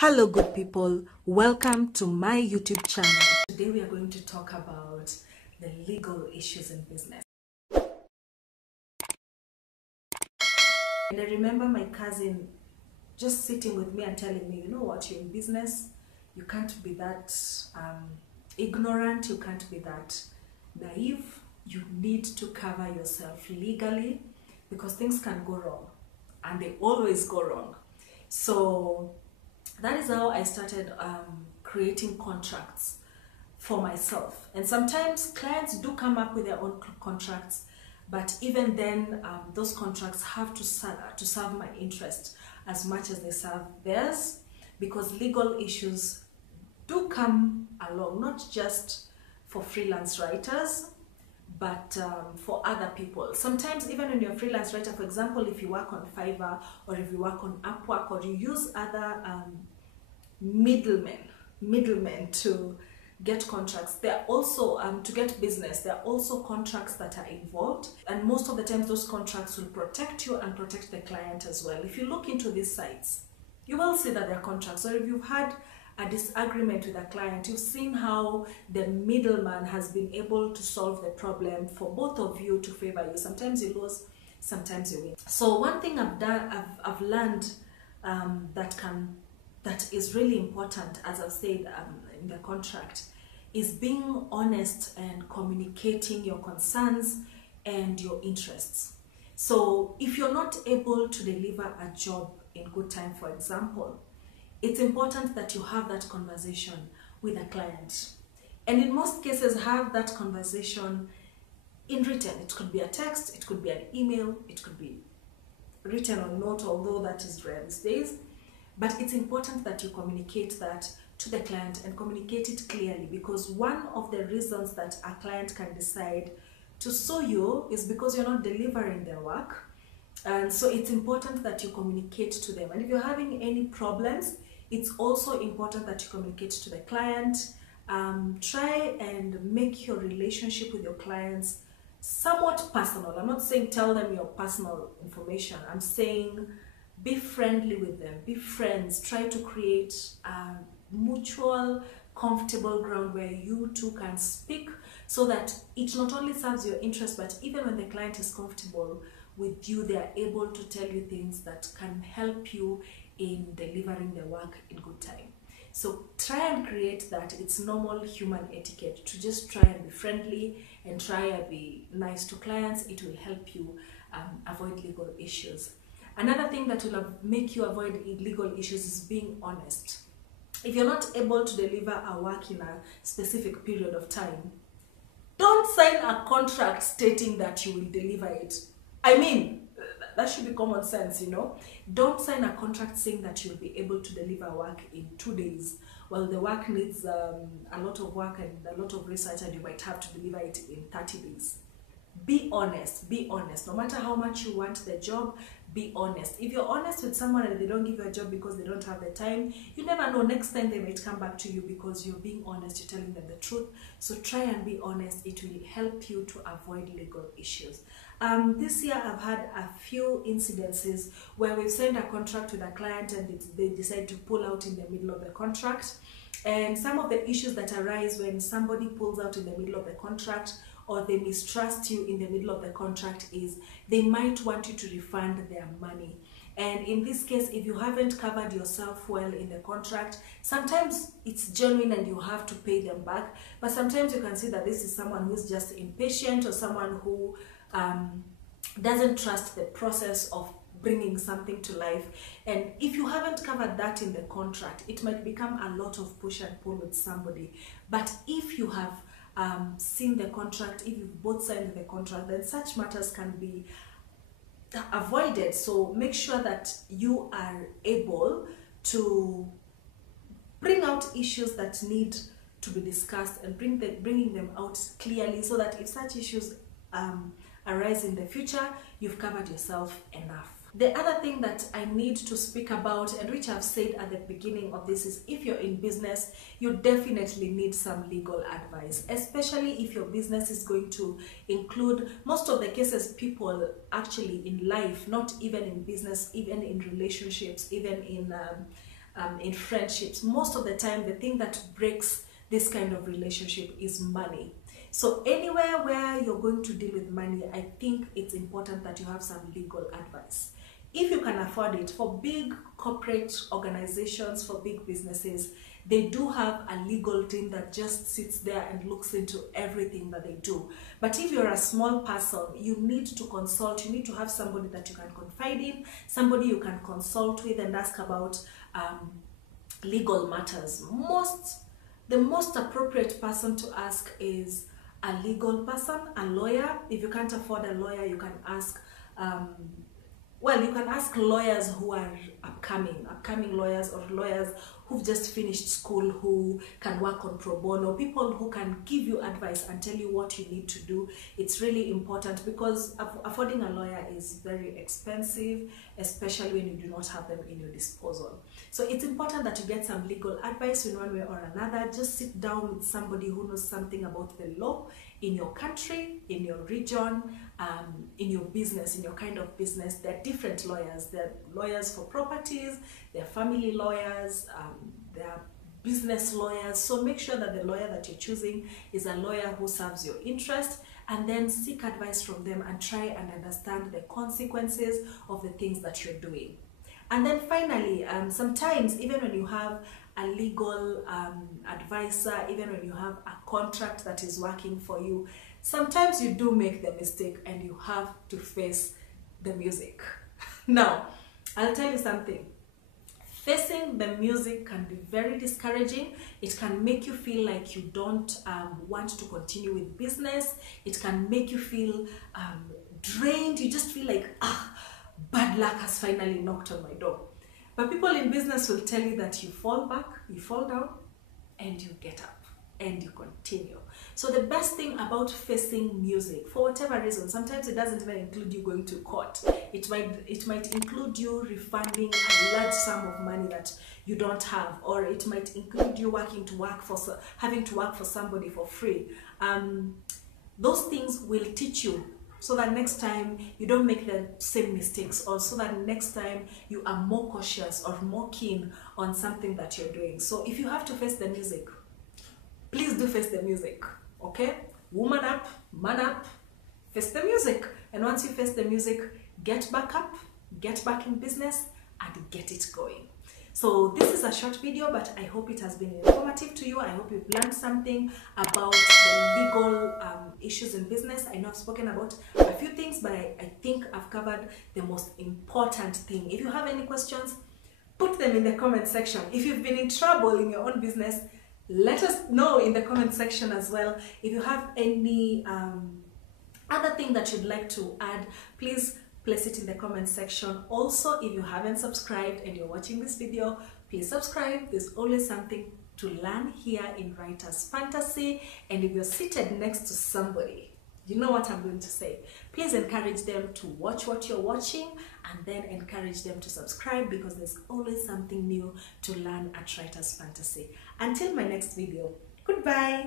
Hello good people, welcome to my YouTube channel. Today we are going to talk about the legal issues in business. And I remember my cousin just sitting with me and telling me, you know what, you're in business, you can't be that ignorant, you can't be that naive, you need to cover yourself legally because things can go wrong and they always go wrong. So that is how I started creating contracts for myself. And sometimes clients do come up with their own contracts, but even then those contracts have to serve my interest as much as they serve theirs, because legal issues do come along, not just for freelance writers, but for other people. Sometimes even when you're a freelance writer, for example, if you work on Fiverr or if you work on Upwork or you use other middlemen to get contracts, there are also to get business, there are also contracts that are involved, and most of the times those contracts will protect you and protect the client as well. If you look into these sites, you will see that there are contracts. So if you've had a disagreement with a client, you've seen how the middleman has been able to solve the problem for both of you to favor you. Sometimes you lose, sometimes you win. So one thing I've learned that is really important, as I've said in the contract, is being honest and communicating your concerns and your interests. So if you're not able to deliver a job in good time, for example, it's important that you have that conversation with a client. And in most cases, have that conversation in written. It could be a text, it could be an email, it could be written or note, although that is rare these days. But it's important that you communicate that to the client and communicate it clearly, because one of the reasons that a client can decide to sue you is because you're not delivering their work. And so it's important that you communicate to them. And if you're having any problems, it's also important that you communicate to the client. Try and make your relationship with your clients somewhat personal. I'm not saying tell them your personal information. I'm saying be friendly with them, be friends. Try to create a mutual, comfortable ground where you two can speak, so that it not only serves your interest, but even when the client is comfortable with you, they are able to tell you things that can help you in delivering the work in good time. So try and create that. It's normal human etiquette to just try and be friendly and try and be nice to clients. It will help you avoid legal issues. Another thing that will make you avoid legal issues is being honest. If you're not able to deliver a work in a specific period of time, don't sign a contract stating that you will deliver it. I mean, that should be common sense, you know. Don't sign a contract saying that you'll be able to deliver work in 2 days. Well, the work needs a lot of work and a lot of research, and you might have to deliver it in 30 days. Be honest, be honest. No matter how much you want the job, be honest. If you're honest with someone and they don't give you a job because they don't have the time, you never know, next time they might come back to you because you're being honest, you're telling them the truth. So try and be honest. It will help you to avoid legal issues. This year I've had a few incidences where we've signed a contract with a client and they decide to pull out in the middle of the contract. And some of the issues that arise when somebody pulls out in the middle of the contract, or they mistrust you in the middle of the contract, is they might want you to refund their money. And in this case, if you haven't covered yourself well in the contract, sometimes it's genuine and you have to pay them back. But sometimes you can see that this is someone who's just impatient, or someone who doesn't trust the process of bringing something to life. And if you haven't covered that in the contract, it might become a lot of push and pull with somebody. But if you have seen the contract, if you've both signed the contract, then such matters can be avoided. So make sure that you are able to bring out issues that need to be discussed and bringing them out clearly, so that if such issues arise in the future, you've covered yourself enough. The other thing that I need to speak about, and which I've said at the beginning of this, is if you're in business, you definitely need some legal advice, especially if your business is going to include, most of the cases, people actually in life, not even in business, even in relationships, even in in friendships, most of the time the thing that breaks this kind of relationship is money. So anywhere where you're going to deal with money, I think it's important that you have some legal advice. If you can afford it, for big corporate organizations, for big businesses, they do have a legal team that just sits there and looks into everything that they do. But if you're a small person, you need to consult, you need to have somebody that you can confide in, somebody you can consult with and ask about legal matters. The most appropriate person to ask is a legal person, a lawyer. If you can't afford a lawyer, you can ask you can ask lawyers who are upcoming lawyers, or lawyers who've just finished school, who can work on pro bono, people who can give you advice and tell you what you need to do. It's really important, because affording a lawyer is very expensive, especially when you do not have them in your disposal. So it's important that you get some legal advice in one way or another. Just sit down with somebody who knows something about the law in your country, in your region, in your business, in your kind of business. There are different lawyers. There are lawyers for properties, there are family lawyers, there are business lawyers. So make sure that the lawyer that you're choosing is a lawyer who serves your interest, and then seek advice from them and try and understand the consequences of the things that you're doing. And then finally, sometimes even when you have a legal advisor, even when you have a contract that is working for you, sometimes you do make the mistake and you have to face the music. Now, I'll tell you something. Facing the music can be very discouraging. It can make you feel like you don't want to continue with business. It can make you feel drained. You just feel like, bad luck has finally knocked on my door. But people in business will tell you that you fall back, you fall down, and you get up and you continue. So the best thing about facing music, for whatever reason, sometimes it doesn't even include you going to court. It might include you refunding a large sum of money that you don't have, or it might include you having to work for somebody for free. Those things will teach you, so that next time you don't make the same mistakes, or so that next time you are more cautious or more keen on something that you're doing. So if you have to face the music, please do face the music, okay? Woman up, man up, face the music. And once you face the music, get back up, get back in business, and get it going. So this is a short video, but I hope it has been informative to you. I hope you've learned something about the legal issues in business. I know I've spoken about a few things, but I think I've covered the most important thing. If you have any questions, put them in the comment section. If you've been in trouble in your own business, let us know in the comment section as well. If you have any other thing that you'd like to add, please place it in the comment section. Also, if you haven't subscribed and you're watching this video, please subscribe. There's always something to learn here in Writer's Fantasy. And if you're seated next to somebody, you know what I'm going to say. Please encourage them to watch what you're watching, and then encourage them to subscribe, because there's always something new to learn at Writer's Fantasy. Until my next video, goodbye.